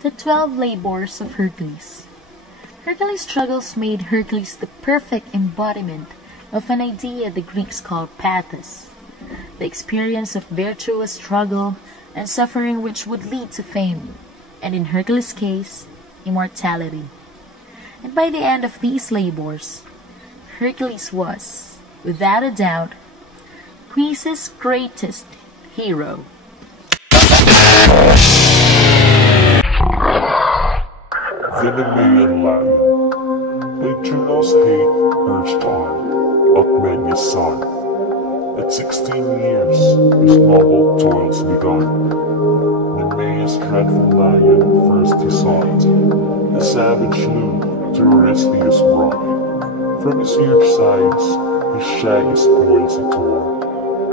The 12 Labors of Hercules. Hercules' struggles made Hercules the perfect embodiment of an idea the Greeks called pathos, the experience of virtuous struggle and suffering which would lead to fame, and in Hercules' case, immortality. And by the end of these labors, Hercules was, without a doubt, Greece's greatest hero. The Nemean lion, by Juno's hate urged on, Alcmena's son. At 16 years, his noble toils begun. Nemea's dreadful lion first he sought, the savage slew to Eurystheus brought. From his huge sides, his shaggy spoils he tore,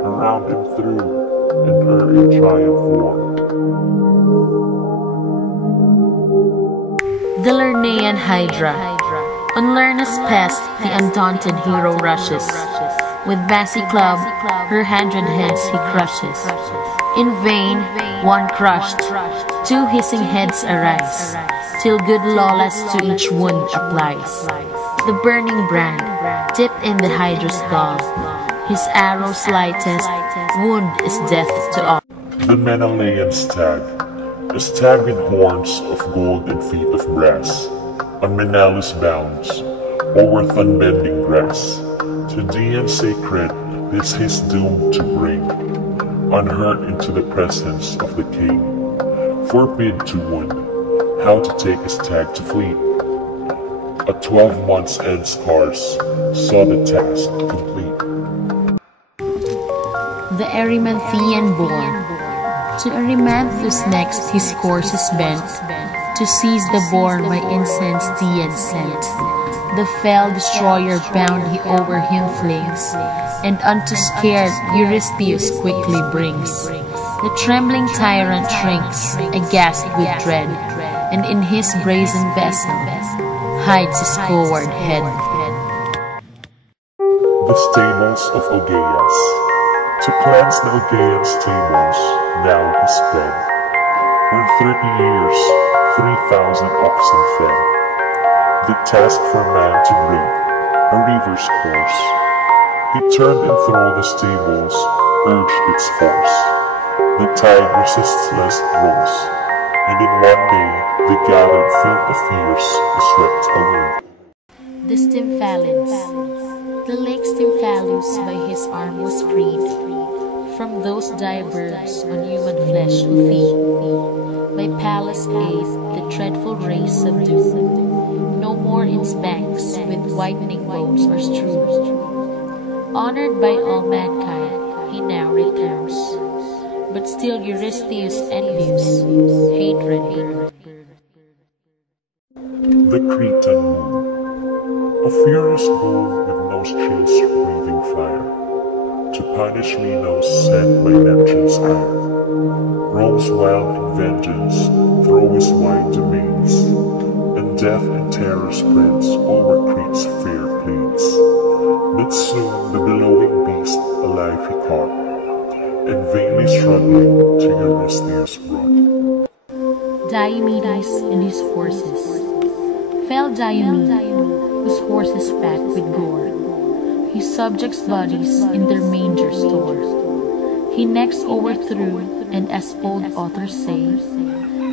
around him threw, and in triumph wore. The Lernaean Hydra. On Lerna's pest, the undaunted hero rushes. With massy club, her 100 heads he crushes. In vain, one crushed, two hissing heads arise, till good Lawless to each wound applies. The burning brand, dipped in the Hydra's gall, his arrow's lightest wound is death to all. The Menelaean stag, a stag with horns of gold and feet of brass, on Menelaus bounds, over unbending grass. To Dian sacred this his doom to bring, unhurt into the presence of the king. Forbid to wound, how to take a stag to fleet. A 12 months' end scars saw the task complete. The Erymanthian born. To Erymanthus next his course is bent, to seize the boar by incense Dian sent. The fell destroyer bound he over him flings, and unto scared Eurystheus quickly brings. The trembling tyrant shrinks, aghast with dread, and in his brazen vessel hides his coward head. The stables of Augeas. To cleanse the Augean stables, now he sped, where 30 years, 3,000 oxen fed. The task for man to break, a river's course. He turned and through the stables, urged its force. The tide resistless rose, and in one day the gathered filth of years is swept away. The Stymphalins. The lake Stymphalus by his arm was freed from those dire birds on human flesh who feed. By Pallas' aid the dreadful race subdued, no more its banks with whitening bones are strewed. Honored by all mankind, he now returns, but still Eurystheus envious, hatred burns. The Cretan moon, a furious bull with nostrils breathing fire, to punish Minos sent by Neptune's ire, roams wild in vengeance through his wide domains, and death and terror spreads over Crete's fair plains. But soon the bellowing beast alive he caught, and vainly struggling to Eurystheus brought. Diomedes and his horses. Fell Diomed, whose horse is fat with gore, his subjects' bodies in their manger store. He next overthrew, and as old authors say,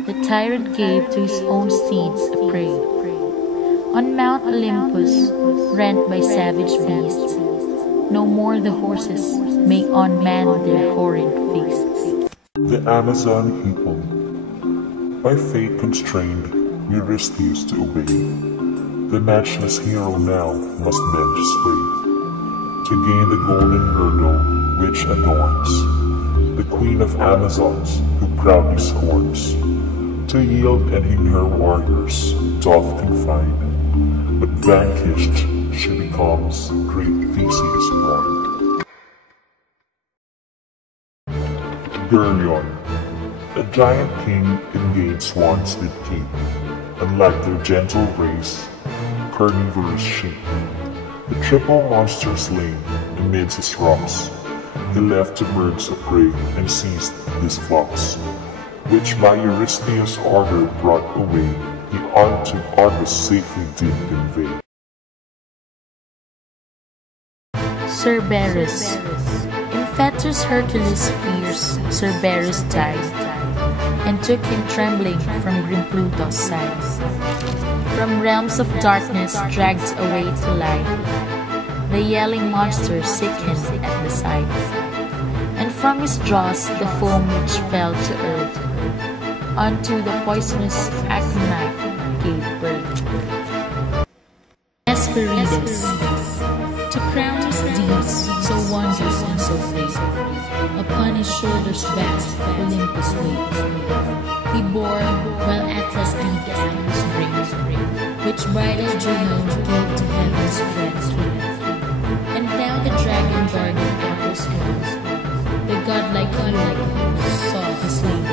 the tyrant gave to his own steeds a prey. On Mount Olympus, rent by savage beasts, no more the horses may unman their horrid feasts. The Amazon Hippon, by fate constrained Eurystheus to obey, the matchless hero now must bend his way, to gain the golden girdle which adorns the queen of Amazons who proudly scorns to yield, and in her warriors doth confide, but vanquished she becomes great Theseus' bride. Geryon, a giant king in gate swans did keep, unlike their gentle race, carnivorous sheep. The triple monster slain amidst his rocks, he left to birds of prey and seized his flocks. which by Eurystheus' order brought away, he unto Argos safely did convey. Cerberus. In fetters Hercules' fears, Cerberus died, and took him trembling from grim Pluto's side. From realms of darkness dragged away to light, the yelling monster sickened at the sight, and from his jaws the foam which fell to earth, unto the poisonous aconite gave birth. Hesperides. To crown his deeds, so wondrous and so great, upon his shoulders vast Olympus weighed. He bore, while Atlas did Apples bring, which bridal Juno gave to heaven's dread king. And now the dragon guarded Apples' wall, the godlike hero saw his lady.